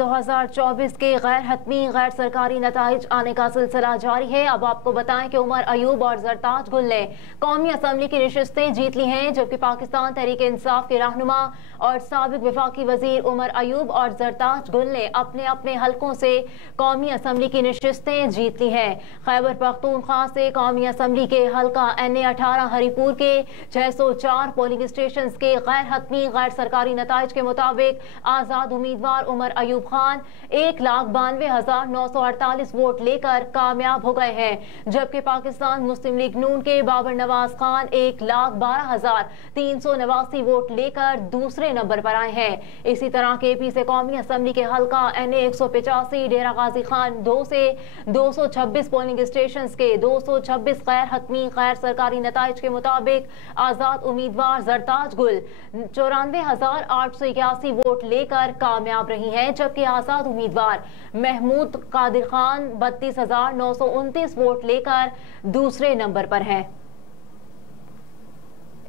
2024 के गैर हतमी गैर सरकारी नताइज आने का सिलसिला जारी है। अब आपको बताएं कि उमर अयूब और जरताज गुल ने कौमी असम्बली की नशिस्तें जीत ली हैं, जबकि पाकिस्तान तहरीक इंसाफ के रहनुमा और साबिक वफाकी वजीर उमर अयूब और जरताज गुल ने अपने अपने हलकों से कौमी असम्बली की नशिस्तें जीत ली हैं। खैबर पख्तूनख्वा से कौमी असम्बली के हलका NA-18 हरीपुर के 604 पोलिंग स्टेशन के गैर हतमी गैर सरकारी नताइज के मुताबिक आजाद उम्मीदवार उमर अयूब खान 1,92,948 वोट लेकर कामयाब हो गए हैं, जबकि पाकिस्तान मुस्लिम लीग नून के बाबर नवाज खान 1,12,389 वोट लेकर दूसरे नंबर पर आए हैं। इसी तरह KP से कौमी असम्बली के हलका NA-185 डेरा गाजी खान 2 से 226 पोलिंग स्टेशन के 226 गैर हतमी गैर सरकारी नताइज के मुताबिक आजाद उम्मीदवार जरताज गुल 94,881 वोट लेकर कामयाब रही हैं, जबकि आजाद उम्मीदवार महमूद कादिर खान 32,929 वोट लेकर दूसरे नंबर पर हैं।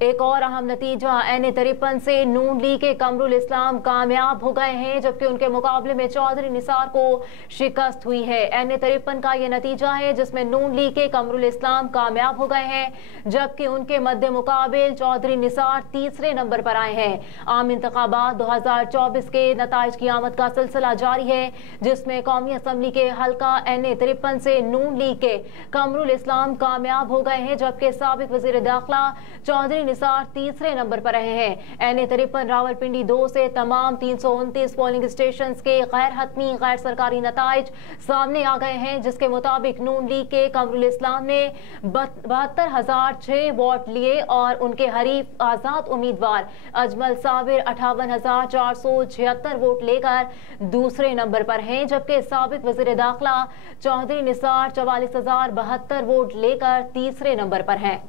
एक और अहम नतीजा NA-53 से नून लीग के कमरुल इस्लाम कामयाब हो गए हैं, जबकि उनके मुकाबले में चौधरी निसार को शिकस्त हुई है। NA-53 का यह नतीजा है जिसमें नून लीग के कमरुल इस्लाम कामयाब हो गए हैं, जबकि उनके मद्दे मुकाबिल चौधरी निसार तीसरे नंबर पर आए हैं। आम इंतखाबात 2024 के नताइज की आमद का सिलसिला जारी है, जिसमें कौमी असम्बली के हलका NA-53 से नून लीग के कमरुल इस्लाम कामयाब हो गए हैं, जबकि साबिक वजीर दाखिला चौधरी निसार तीसरे नंबर पर रहे हैं। NA-53 रावलपिंडी 2 से तमाम 329 पोलिंग स्टेशन के गैर हतमी गैर सरकारी नताइज सामने आ गए हैं, जिसके मुताबिक नून लीग के कमरुल इस्लाम ने 72,006 वोट लिए और उनके हरीफ आजाद उम्मीदवार अजमल साबिर 58,476 वोट लेकर दूसरे नंबर पर हैं, जबकि साबिक वजीर दाखिला चौधरी निसार 44,072 वोट लेकर तीसरे नंबर पर हैं।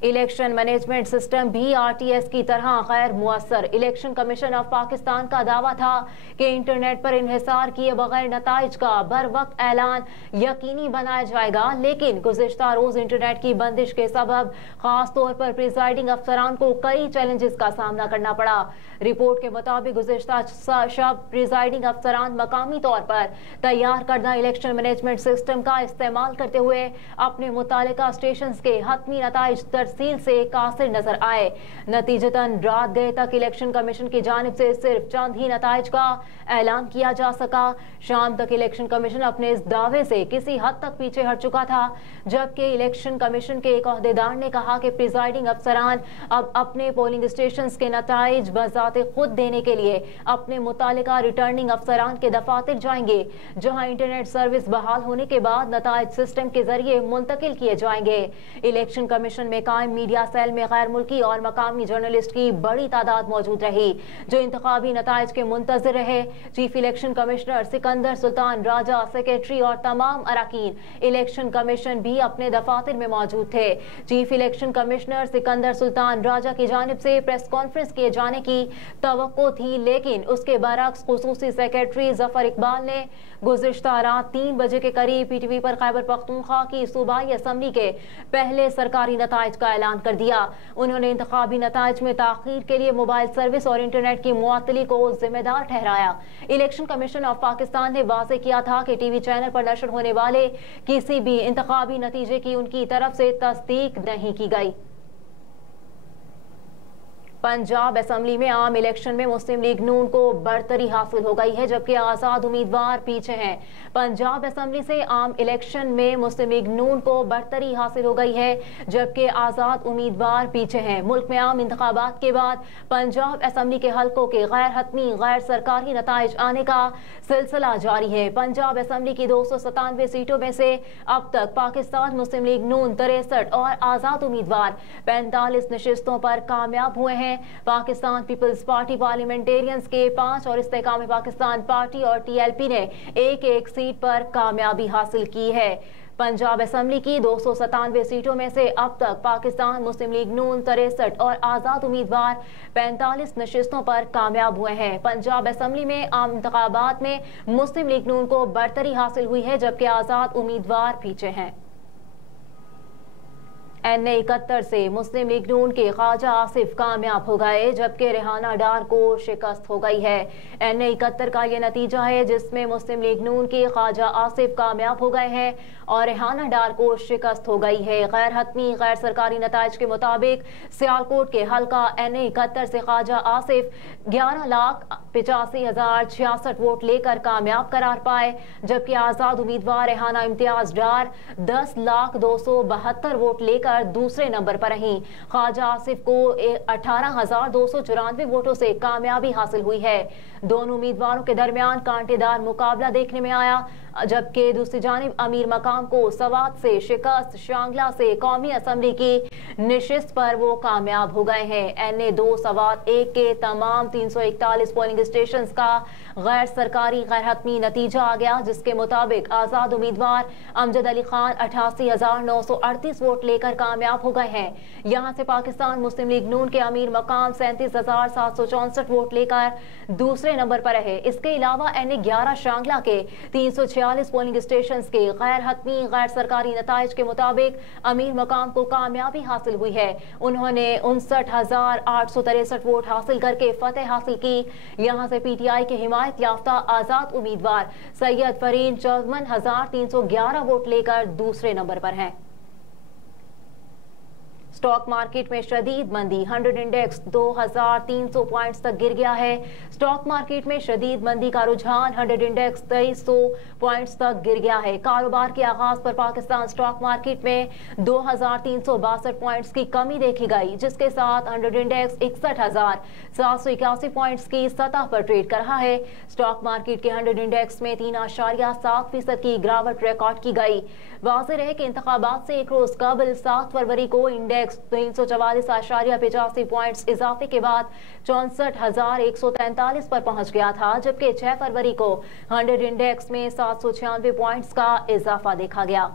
इलेक्शन मैनेजमेंट सिस्टम भी RTS की तरह गैर मुअस्सर। इलेक्शन कमीशन ऑफ पाकिस्तान का दावा था कि इंटरनेट पर इन्हिसार किए बगैर नताइज का बर वक्त ऐलान यकीनी बनाया जाएगा, लेकिन गुज़िश्ता रोज इंटरनेट की बंदिश के सबब खास तौर पर प्रिजाइडिंग अफसरान को कई चैलेंजेस का सामना करना पड़ा। रिपोर्ट के मुताबिक गुज़िश्ता शब प्रिजाइडिंग अफसरान मकामी तौर पर तैयार करदा इलेक्शन मैनेजमेंट सिस्टम का इस्तेमाल करते हुए अपने मुतालिका स्टेशन के हतमी नताइज तरसील से कासिर नजर आए। नतीजतन रात गए तक इलेक्शन कमीशन की जानिब से सिर्फ चंद ही नताइज का ऐलान किया जा सका। शाम तक इलेक्शन कमीशन अपने इस दावे से किसी हद तक पीछे हट चुका था, जबकि इलेक्शन कमीशन के एक अहदेदार ने कहा कि प्रिजाइडिंग अफसरान अब अपने पोलिंग स्टेशन के नताइज बजाते खुद देने के लिए अपने मुतालिका रिटर्निंग अफसरान के दफातर जाएंगे, जहां इंटरनेट सर्विस बहाल होने के बाद नताइज सिस्टम के जरिए मुंतकिल किए जाएंगे। इलेक्शन कमीशन में कायम मीडिया सेल में गैर मुल्की और मकामी जर्नलिस्ट की बड़ी तादाद मौजूद रही, जो इंतखाबी नताइज के मुंतजिर रहे। Chief election commissioner Sikandar Sultan Raja, secretary और तमाम अरकान इलेक्शन कमीशन भी अपने दफातर में मौजूद थे। Chief election commissioner Sikandar Sultan Raja की जानिब से प्रेस कॉन्फ्रेंस किए जाने की तवक्को थी, लेकिन उसके बरक्स खुसूसी सेक्रेटरी जफर इकबाल ने गुज़िश्ता रात 3 बजे के करीब PTV पर खैबर पख्तूनख्वा की सूबाई असम्बली के पहले सरकारी नताइज का ऐलान कर दिया। उन्होंने इंतखाबी नताइज में ताखीर के लिए मोबाइल सर्विस और इंटरनेट की मुअत्तली को जिम्मेदार ठहराया। इलेक्शन कमीशन ऑफ पाकिस्तान ने वाज़ेह किया था कि TV चैनल पर नशर होने वाले किसी भी इंतखाबी नतीजे की उनकी तरफ से तस्दीक नहीं की गई। पंजाब असम्बली में आम इलेक्शन में मुस्लिम लीग नून को बरतरी हासिल हो गई है, जबकि आजाद उम्मीदवार पीछे हैं। पंजाब असम्बली से आम इलेक्शन में मुस्लिम लीग नून को बरतरी हासिल हो गई है, जबकि आजाद उम्मीदवार पीछे हैं। मुल्क में आम इंतखाबात के बाद पंजाब असम्बली के हलकों के गैर हतमी गैर सरकारी नताइज आने का सिलसिला जारी है। पंजाब असम्बली की 297 सीटों में से अब तक पाकिस्तान मुस्लिम लीग नून 63 और आजाद उम्मीदवार 45 नशिस्तों पर कामयाब हुए हैं। पाकिस्तान पीपल्स पार्टी पार्लियामेंटेरियंस के 5 और इस्तेकाम पाकिस्तान पार्टी और TLP ने एक सीट पर कामयाबी हासिल की है। पंजाब असम्बली की 297 सीटों में से अब तक पाकिस्तान मुस्लिम लीग नून 63 और आजाद उम्मीदवार 45 नशिस्तों पर कामयाब हुए हैं। पंजाब असम्बली में आम इंतखाबात में मुस्लिम लीग नून को बरतरी हासिल हुई है, जबकि आजाद उम्मीदवार पीछे हैं। NA71 से मुस्लिम लीग नून के ख्वाजा आसिफ कामयाब हो गए, जबकि रेहाना डार को शिकस्त हो गई है। NA71 का ये नतीजा है जिसमें मुस्लिम लीग नून के ख्वाजा आसिफ कामयाब हो गए हैं और रेहाना डार को शिकस्त हो गई है। गैर हतमी गैर सरकारी नताइज के मुताबिक सियालकोट के हल्का NA71 से ख्वाजा आसिफ 11,85,066 वोट लेकर कामयाब करार पाए, जबकि आजाद उम्मीदवार रेहाना इम्तियाज डार 10,272 वोट लेकर दूसरे नंबर पर रहीं। ख्वाजा आसिफ को 18,294 वोटों से कामयाबी हासिल हुई है। दोनों उम्मीदवारों के दरमियान कांटेदार मुकाबला देखने में आया, जबकि दूसरी जानिब अमीर मकाम को सवात से शिकस्त, शांगला से कौमी असम्बली की निशिस्त पर वो कामयाब हो गए हैं। NA2 सवात 1 के तमाम 341 पोलिंग स्टेशन का गैर सरकारी गैर हतमी नतीजा आ गया, जिसके मुताबिक आजाद उम्मीदवार अमजद अली खान 88,938 वोट लेकर कामयाब हो गए हैं। यहाँ से पाकिस्तान मुस्लिम लीग नून के अमीर मकाम 37,764 वोट लेकर दूसरे नंबर पर रहे। इसके अलावा NA11 शांगला के 346 पोलिंग स्टेशन के गैर हतमी गैर सरकारी नताइज के मुताबिक अमीर मकाम को कामयाबी हासिल हुई है। उन्होंने 59,863 वोट हासिल करके फतेह हासिल की। यहाँ से PTI के हिमायत याफ्ता आजाद उम्मीदवार सैयद फरीन 54,311 वोट लेकर दूसरे नंबर पर हैं। स्टॉक मार्केट में शदीद मंदी, 100 इंडेक्स 2,300 पॉइंट्स तक गिर गया है। स्टॉक मार्केट में शदीद मंदी का रुझान, 100 इंडेक्स 2,300 पॉइंट्स तक गिर गया है। कारोबार के आगाज पर पाकिस्तान स्टॉक मार्केट में 2,362 पॉइंट्स की कमी देखी गई, जिसके साथ 100 इंडेक्स 61,781 पॉइंट्स की सतह पर ट्रेड कर रहा है। स्टॉक मार्केट के 100 इंडेक्स में 3.7% की गिरावट रिकॉर्ड की गई। वाज़ेह रहे कि इंतखाबात से एक रोज कबल 7 फरवरी को इंडेक्स 344.85 पॉइंट्स इजाफे के बाद 64,143 पर पहुंच गया था, जबकि 6 फरवरी को 100 इंडेक्स में 796 पॉइंट्स का इजाफा देखा गया।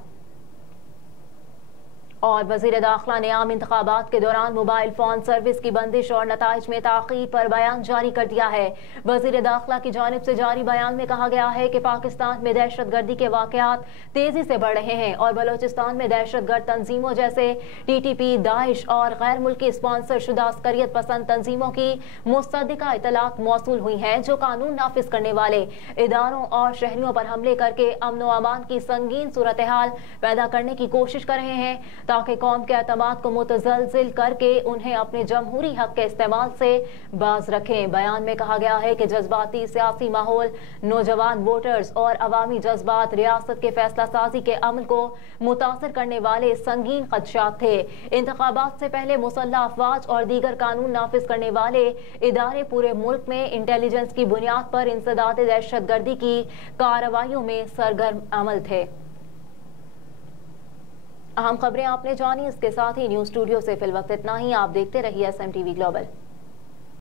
और वज़ीर दाखिला ने आम इंतखाबात के दौरान मोबाइल फोन सर्विस की बंदिश और नताइज में ताख़ीर पर बयान जारी कर दिया है। वज़ीर दाखिला की जानिब से जारी बयान में कहा गया है कि पाकिस्तान में दहशत गर्दी के वाक़यात तेजी से बढ़ रहे हैं और बलोचिस्तान में दहशत गर्द तंजीमों जैसे TTP, दाइश और गैर मुल्की स्पॉन्सर शुदा अस्करियत पसंद तंजीमों की मुस्तदिका इतलात मौसूल हुई हैं, जो कानून नाफिज करने वाले इदारों और शहरियों पर हमले करके अमन व अमान की संगीन सूरत हाल पैदा करने की कोशिश कर रहे हैं, ताकि कौम के एतमाद को मुतज़लज़िल करके उन्हें अपने जमहूरी हक के इस्तेमाल से बाज रखें। बयान में कहा गया है कि जज्बाती सियासी माहौल, नौजवान वोटर्स और अवामी जज्बात रियासत के फैसला साजी के अमल को मुतासर करने वाले संगीन खदशात थे। इंतखाबात से पहले मुसल्लह अफवाज और दीगर कानून नाफिज करने वाले इदारे पूरे मुल्क में इंटेलिजेंस की बुनियाद पर इंसदाद दहशत गर्दी की कार्रवाइयों में सरगर्म अमल थे। अहम खबरें आपने जानी, इसके साथ ही न्यूज़ स्टूडियो से फिल वक्त इतना ही। आप देखते रहिए SMTV ग्लोबल।